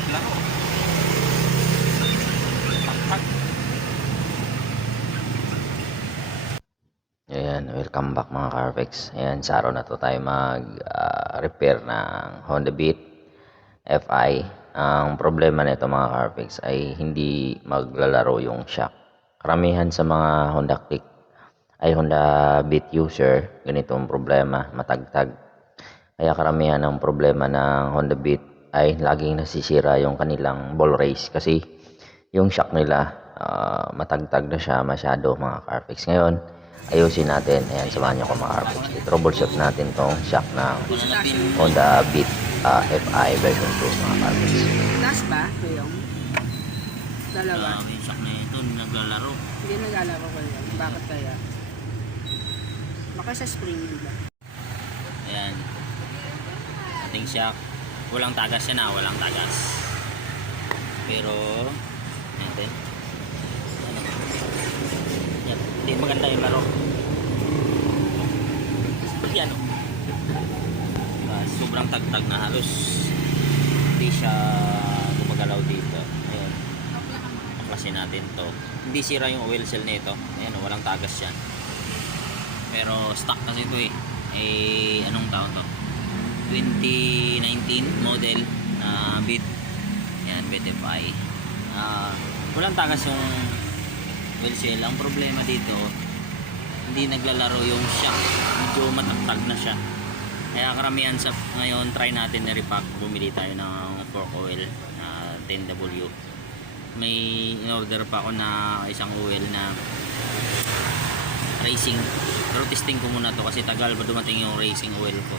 maglaro. Ayan, welcome back mga Carvex. Ayan, sa araw na to tayo mag-repair ng Honda Beat FI. Ang problema nito mga Carvex ay hindi maglalaro yung shock. Karamihan sa mga Honda Click ay Honda Beat user, ganito ang problema, matagtag. Kaya karamihan ng problema ng Honda Beat ay laging nasisira yung kanilang ball race kasi yung shock nila ah, matagtag na siya masyado mga Carvex. Ngayon, ayusin natin. Ayan, samahan niyo ko mga Carvex. I-troubleshoot natin tong shock ng Honda Beat ah, FI version 2 mga Carvex. Last ba? Ito yung dalawa. Ah, yung shock na ito, naglalaro. Hindi naglalaro ko yan. Bakit kaya? Baka sa spring ba? Ayan. Ating shock. Walang tagas yan ah, walang tagas. Pero, natin. Yan. Hindi maganda yung laro. Yan oh. Diba? Sobrang tagtag na halos. Hindi siya gumagalaw dito. Ayun. Baklasin natin to. Hindi sira yung oil cell nito. Ayan walang tagas yan. Pero stock kasi ito eh. Eh, anong taon to? 2019 model na Beat. Yan, Beat FI. Ah, walang tagas yung oil cell. Ang problema dito, hindi naglalaro yung shock. Medyo mataktal na siya. Kaya karamihan sa ngayon, try natin na repack. Bumili tayo ng fork oil na 10W. May in-order pa ako na isang oil na racing. Pero testing ko muna to kasi tagal pa dumating yung racing oil ko.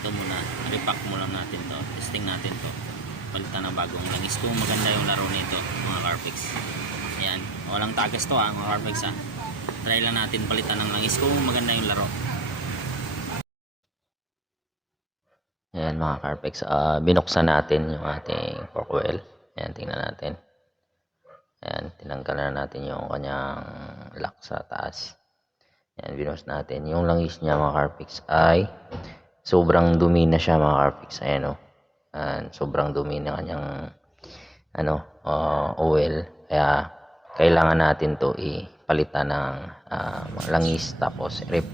Ito muna, repack lang natin to. Testing natin to. Palitan ng bagong langis kung maganda yung laro nito, mga Carpix. Ayan, walang tagas to ha, mga Carpix ha. Try lang natin palitan ng langis kung maganda yung laro. Ayan mga Carpex, ah, binuksan natin yung ating fork. Ayan, tingnan natin. Ayan, tinanggal na natin yung kanyang lock sa taas. Ayan, binus natin. Yung langis niya mga Carpex ay sobrang dumi na siya mga Carpex. Ayan o. Ayan, sobrang dumi na kanyang ano, ah, oil. Kaya kailangan natin to ipalitan ng mga langis tapos rip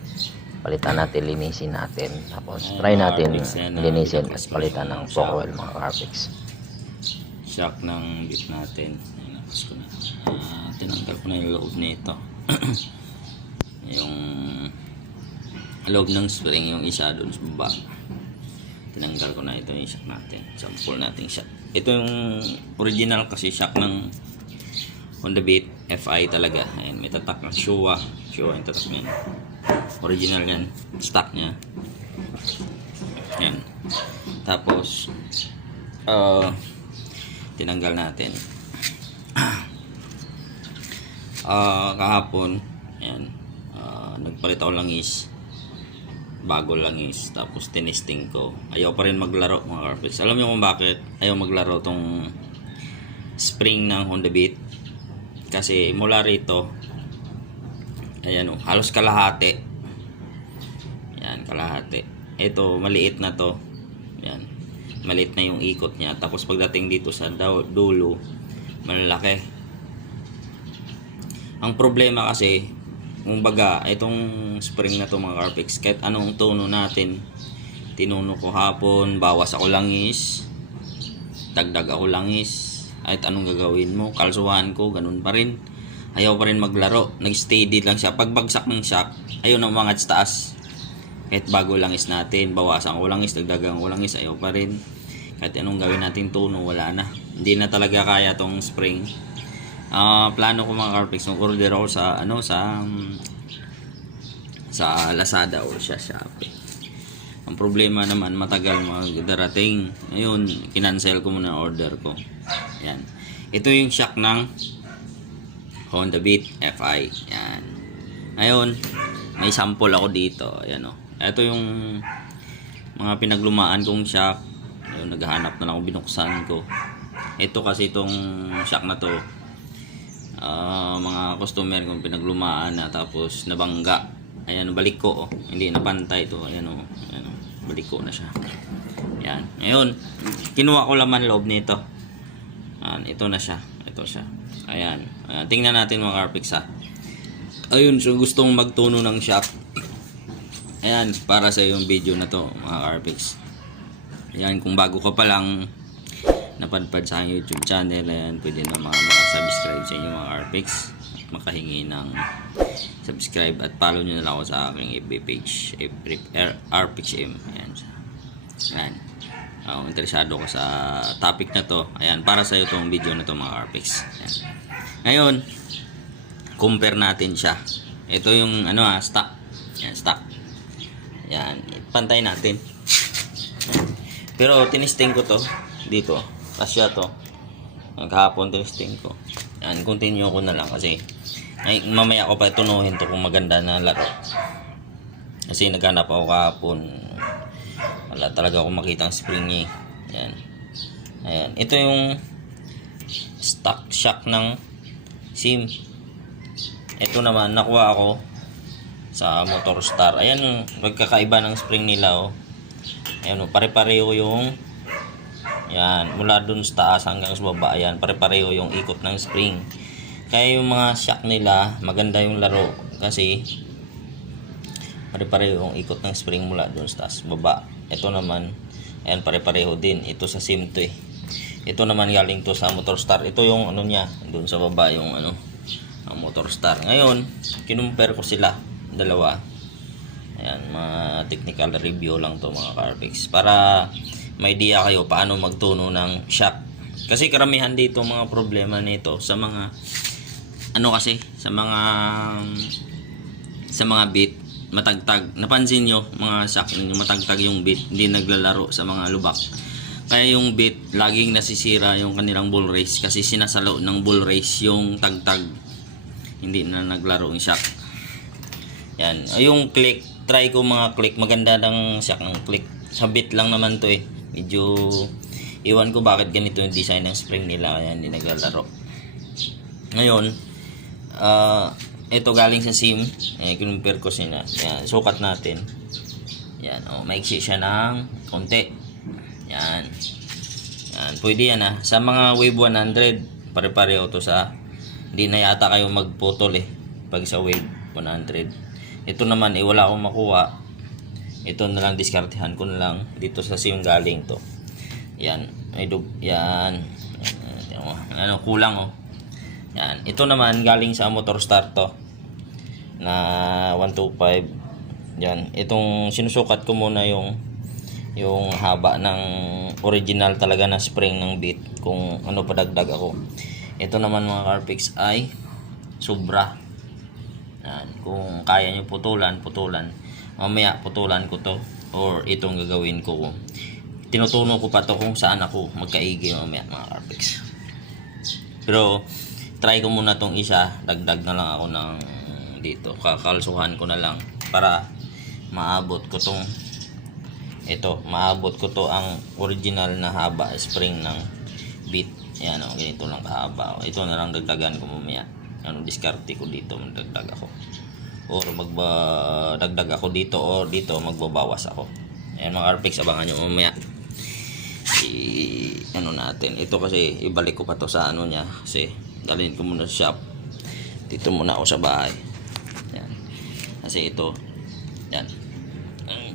palitan natin, linisin natin. Tapos, try natin Carpix linisin at Carpix palitan ng shock. oil mga Carpix. Shock ng bit natin. Ayan, ko na. Ah, tinanggal ko na yung loob nito. yung loob ng spring, yung isa doon sa baba. Tinanggal ko na ito yung shock natin. Sample natin shock. Ito yung original kasi shock ng Honda Beat FI talaga. Ayan, may tatak ng Showa. Showa yung tatak niyan. Original yan. Stock niya. Ayan. Tapos, uh, tinanggal natin. Ah, kahapon, ayan, ah, nagpalit ako langis. Bago langis. Tapos tinesting ko. Ayaw pa rin maglaro mga carpets. Alam niyo kung bakit ayaw maglaro tong spring ng Honda Beat? Kasi mula rito, ayan o, halos kalahati. Yan, kalahati. Ito, maliit na to. Yan. Maliit na yung ikot niya. Tapos pagdating dito sa dulo, malalaki. Ang problema kasi, kung baga, itong spring na to mga Carpex, kahit anong tono natin, tinuno ko hapon, bawas ako langis, dagdag ako langis, kahit anong gagawin mo, kalsuhan ko, ganun pa rin. Ayaw pa rin maglaro, nag-steady lang siya. Pagbagsak ng shock, ayaw na umangat sa taas. Kahit bago langis natin, bawasan ko langis, dagdagan ko langis, ayaw pa rin. Kahit anong gawin natin tono, wala na. Hindi na talaga kaya tong spring. Ah, plano ko mga Carpex, mag-order ako sa ano sa um, sa Lazada o sa Shopee. Ang problema naman matagal magdarating. Ngayon, kinancel ko muna order ko. Yan. Ito yung shock ng Honda Beat FI. Yan. Ngayon, may sample ako dito. Ayan o. Ito yung mga pinaglumaan kong shock. Ayun, naghahanap na lang ako, binuksan ko. Ito kasi itong shock na to. Ah, mga customer kong pinaglumaan na tapos nabangga. Ayan, balik ko. Oh. Hindi napantay to. Ayan o. Ayan, oh. Balik ko na siya. Yan. Ngayon, kinuha ko laman loob nito. Ayan, ito na siya. Ito siya. Ayan. Ayan. Tingnan natin mga Carpix ha. Ayun, so gustong magtuno ng shock. Ayan, para sa yung video na to mga Carpix. Ayan, kung bago ka pa lang napadpad sa aking YouTube channel, ayan, pwede na mga makasubscribe sa inyo mga. At makahingi ng subscribe at follow nyo na lang ako sa aking FB page, RPXM. Ayan. Ayan. Uh, interesado ko sa topic na to. Ayan, para sa iyo tong video na to mga Carpix. Ayan. Ngayon, compare natin siya. Ito yung ano ah, stock. Ayan, stock. Ayan, pantay natin. Ayan. Pero tinisting ko to dito. Kasya to. Naghapon tinisting ko. Ayan, continue ko na lang kasi ay, mamaya ko pa tunuhin to kung maganda na laro. Kasi naghanap ako kahapon. Wala talaga ako makita ang spring eh. Ayan. Ayan. Ito yung stock shock ng SIM. Ito naman, nakuha ako sa Motor Star. Ayan yung pagkakaiba ng spring nila oh. Ayan oh, pare-pareho yung yan, mula dun sa taas hanggang sa baba, ayan, pare-pareho yung ikot ng spring. Kaya yung mga shock nila, maganda yung laro kasi pare-pareho yung ikot ng spring mula dun sa taas, baba. Ito naman, ayan, pare-pareho din. Ito sa sim to eh. Ito naman galing to sa Motor Star. Ito yung ano niya, dun sa baba yung ano, ang Motor Star. Ngayon, kinumpare ko sila, dalawa. Ayan, mga technical review lang to mga Carpix. Para may idea kayo paano magtuno ng shock. Kasi karamihan dito mga problema nito sa mga ano kasi sa mga sa mga beat matagtag. Napansin nyo mga shock ninyo matagtag yung beat, hindi naglalaro sa mga lubak. Kaya yung beat laging nasisira yung kanilang bull race kasi sinasalo ng bull race yung tagtag. Hindi na naglaro yung shock. Yan. Ay, Yung click, try ko mga click. Maganda ng shock ng click. Sa beat lang naman to eh. Medyo, iwan ko bakit ganito yung design ng spring nila. Kaya hindi naglalaro. Ngayon, ah ito galing sa sim. Eh, kinumpir ko sila. Yan, sukat natin. Yan, oh, maiksi siya ng konti. Yan. Yan, pwede yan ah. Sa mga Wave 100, pare-pareho to sa hindi na yata kayo magputol eh pag sa Wave 100. Ito naman eh wala akong makuha. Ito na lang diskartehan ko na lang dito sa sim galing to. Yan, may dug yan. Ano kulang oh. Yan, ito naman galing sa Motor Star to na 125. Yan, itong sinusukat ko muna yung yung haba ng original talaga na spring ng beat kung ano padagdag ako. Ito naman mga Carpix ay sobra. Yan, kung kaya nyo putulan, putulan. Mamaya putulan ko to or itong gagawin ko. Tinutuno ko pa to kung saan ako magkaigi mamaya mga Carpix. Pero try ko muna tong isa, dagdag na lang ako ng dito. Kakalsuhan ko na lang para maabot ko tong ito, maabot ko to ang original na haba spring ng beat. Yan o, ganito lang kahaba. Ito na lang dagdagan ko mamaya. Ano, diskarte ko dito, magdagdag ako. Or magba dagdag ako dito or dito magbabawas ako. Ayan mga RPX, abangan nyo mamaya. I, ano natin. Ito kasi ibalik ko pa to sa ano niya. Kasi dalhin ko muna sa shop. Dito muna ako sa bahay. Yan. Kasi ito, yan.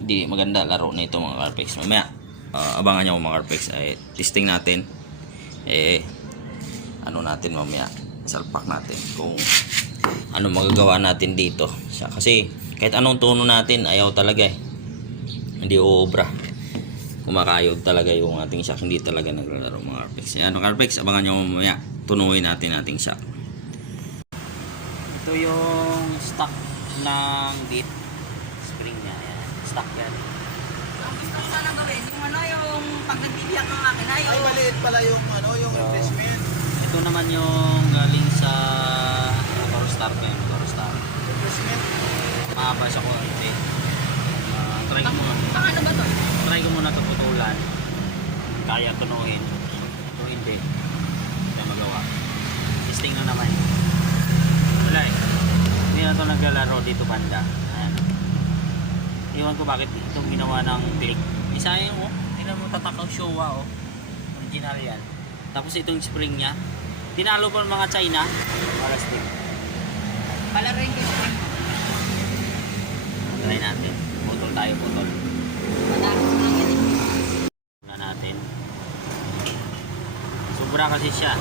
Hindi maganda laro na ito mga Carpex. Mamaya, ah, abangan nyo mga Carpex. Ay, testing natin. Eh, ano natin mamaya. Salpak natin kung ano magagawa natin dito. Sa- Kasi kahit anong tono natin, ayaw talaga eh. Hindi uubra. Kumakayod talaga yung ating shock. Hindi talaga naglalaro mga Carpex. Mga Carpex, abangan nyo mamaya. Tunuin natin ating shock. Ito yung stock ng beat spring niya. Yan. Stock yan. Ang gusto sana gawin, yung ano, yung pag nagbibiyak ng makina, Ay, yung maliit pala yung ano, yung replacement. Ito naman yung galing sa Star yun. Motor Star. Replacement. Mahaba siya ko. Hindi. Ah, try ko muna. pang ano ba to? Try ko muna ito putulan. Kaya tunuhin. Ito hindi. Hindi magawa. Testing na naman. Wala eh. Hindi na ito naglalaro dito banda. Ayan. Iwan ko bakit itong ginawa ng click. Isa yung oh. Tingnan mo tatakang Showa oh. Original yan. Tapos itong spring niya. Tinalo pa ng mga China. Plastic. Pala rin yung spring. Try natin. Putol tayo, putol. Ko lang yan. na natin. Sobra kasi siya.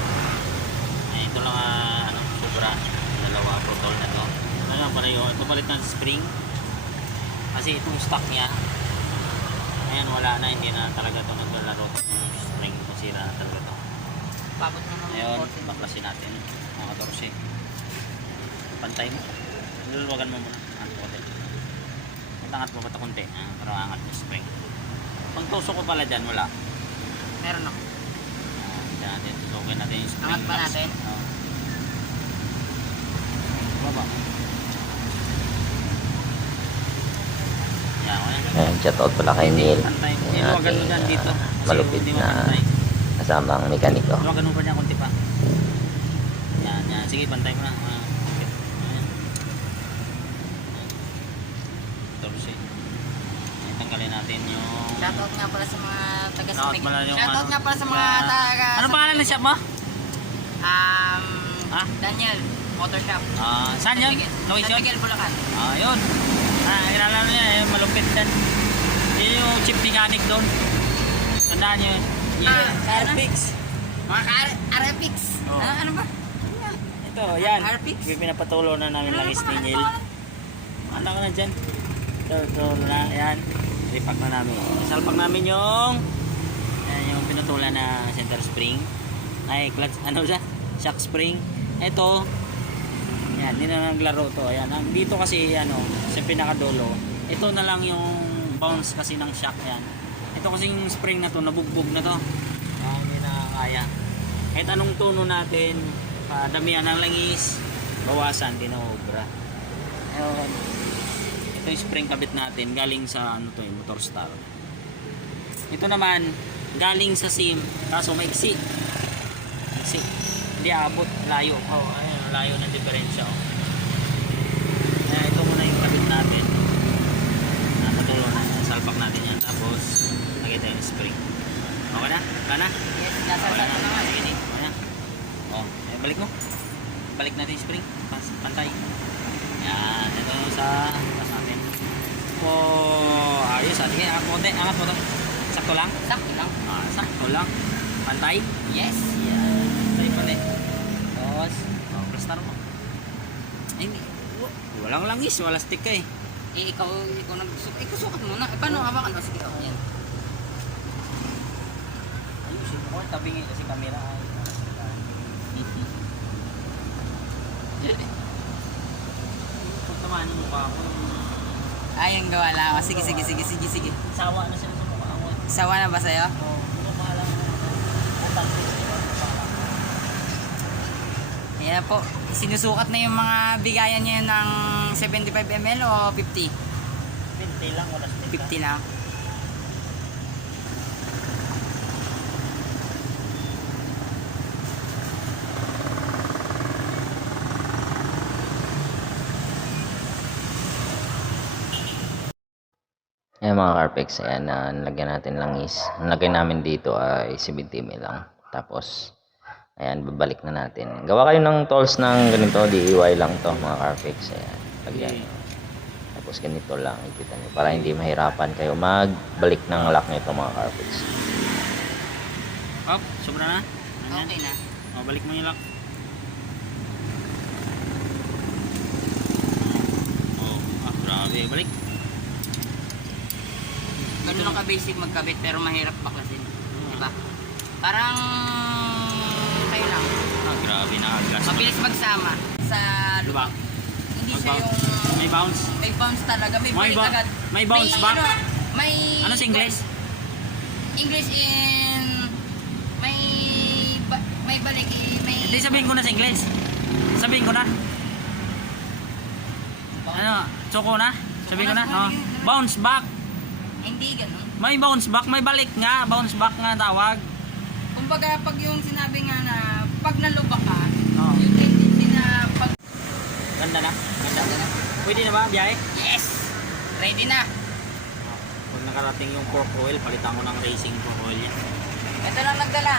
Ay, ito lang ah, ano, sobra. Dalawa putol na to. Ano pala yun? Ito palit ng spring. Kasi itong stock niya. Ayan, wala na. Hindi na talaga to naglalaro. Yung spring, masira na talaga to. Pabot na naman 40. baklasin natin. Mga 14. Pantay mo. Luluwagan mo muna. Angat mo konti. Angat mo ba ito konti? Ah, para angat mo spring. Pang tuso ko pala dyan, wala. Meron ako. Ah, dyan natin. Tutukin natin yung spring. Angat pa natin? Oo. Baba. Ayan, shoutout pala kay Neil. Yung ating ah, Kasi malupit hindi na kasamang mekaniko. Iluwagan mo pa niya konti pa. Yan, yan. Sige, pantay mo na. Ah, okay. Ayan. Ayan, tanggalin natin yung... Shoutout nga pala sa mga taga Shoutout pala yung Shoutout ano, nga pala sa mga taga- taga... Ano pangalan ng shop mo? Um, Ah? Daniel, Motor Shop. Ah, saan yun? Location? San Miguel, Bulacan. Ah, yun. Ah, kilala niya, yung malupit din. Yun yung chip mechanic doon. Tandaan nyo yun. Yung Ah, Airfix. Mga Arapix. Oh. Ano, ano ba? Ito, yan. Yung pinapatulo na namin lang is ni Neil. Ano ka na dyan? Ito na, yan. Repack na namin. Salpak namin yung yan, yung pinutulan na center spring. Ay, clutch, ano siya? Shock spring. Ito, yan, hindi na naglaro to. Ayan, dito kasi, ano, sa pinakadulo, ito na lang yung bounce kasi ng shock yan. Ito kasi yung spring na to, nabugbog na to. Ah, hindi na kaya. Kahit anong tuno natin, padamihan ng langis, bawasan, di na obra. Ayun. Ito yung spring kabit natin, galing sa ano to, eh, motor star. Ito naman, galing sa sim, kaso maiksi. Maiksi. Hindi abot, layo. Oh, ayun, layo ng diferensya. Oh. Kaya ito muna yung kabit natin. Nakatulong na, salpak natin yan. Tapos, lagay tayo ng spring. Okay na? Wala na? Yes, Wala nasasal na. ko naman. Sige, Nick. Okay na. Oh, eh, balik mo. Balik natin yung spring. Pantay. Yan. Ito yung sa Oh, ayos. Ah. Sige, angat mo konti. Angat mo to. Sakto lang. Sakto lang. Ah, sakto lang. Pantay. Yes. Yan. Pantay eh. Tapos, oh, plastar mo. Ay. Wa- Walang langis. Wala stick ka eh. Eh, ikaw, ikaw nagsukat. Ikaw sukat muna. Eh, paano hawakan mo? Sige, oh, yan. Ayusin mo. Tabingi kasi camera ay. Pagtamahan mo pa ako. Ay, ang gawa lang ako. Sige, sige, sige, sige, sige. Sawa na siya sa mukha. Sawa na ba sa'yo? Oo. Ayan po. Sinusukat na yung mga bigayan niya ng 75 ml o 50? 50 lang, wala 50 lang. Mga Carpex, ayan na nilagyan natin langis. Ang lagay namin dito ay 70 ml lang. Tapos, ayan, babalik na natin. Gawa kayo ng tools ng ganito, DIY lang to mga Carpex. Ayan, lagyan. Tapos ganito lang, ikita nyo. Para hindi mahirapan kayo magbalik ng lock nito mga Carpex. Oh, sobra na. Ganyan. Okay na. Oh, balik mo yung lock. Oh, ah, grabe. Balik. Ganun lang ka-basic magkabit pero mahirap baklasin. Diba? Parang kayo lang. Ah, grabe. Nakaglas. Mabilis magsama sa Diba? Hindi Mag- siya yung May bounce. may bounce talaga, may, May balik ba- agad. may bounce back? Ano, may Ano sa English? English in may ba- may balik eh, may Hindi sabihin ko na sa English. Sabihin ko na. Ano? Choco na? Sabihin ko na? Oh. Bounce back. Hindi ganun. May bounce back. May balik nga. Bounce back nga tawag. Kumbaga pag yung sinabi nga na pag nalubak ka, Oh. yung tendency na pag Ganda na? Ganda? Pwede na ba, biyahe? yes, ready na. Pag nakarating yung fork oil, palitan ko ng racing fork oil yan. Ito lang nagdala.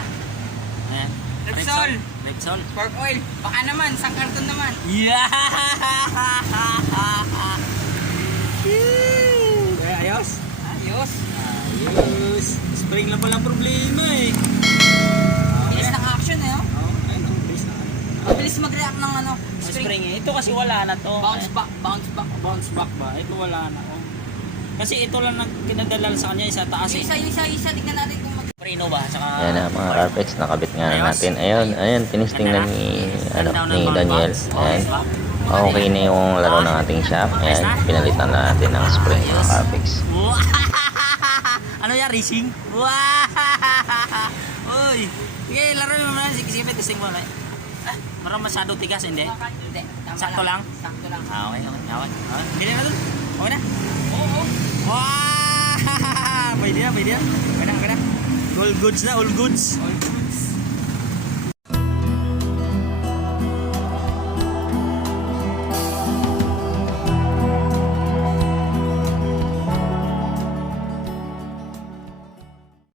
Ayan. Repsol. Repsol. Pork oil. Baka naman, sa karton naman. Yeah! Kaya ayos? Spring lang palang problema eh. Bilis ng action eh, oh. Oh, ayun ang bilis na. Mabilis mag-react ng ano, Spring. spring. eh. Ito kasi wala na to. Bounce back, bounce back. Bounce back ba? Ito wala na. Oh. Kasi ito lang nang kinadala sa kanya isa taas eh. isa, isa, isa, tingnan natin kung mag... Prino ba? Saka... Ayan na mga Carpex, nakabit nga na Ayos. natin. Ayun, ayun, tinisting na ni, ano, ni Daniel. Ayan. Okay na yung laro ng ating shop. Ayan, pinalitan na natin ng spring mga Carpex. Wow! ano yan? Racing? Wow! Uy! Sige, laro mo naman. Sige, sige, testing mo na. Ah, marang masyado tigas, hindi? Hindi, Sakto lang? Sakto lang. Ah, okay, okay. Okay. okay. Hindi na dun. Okay na? Oo, oo. Wow! Pwede na, pwede na. Okay na, okay na. All goods na, all goods. All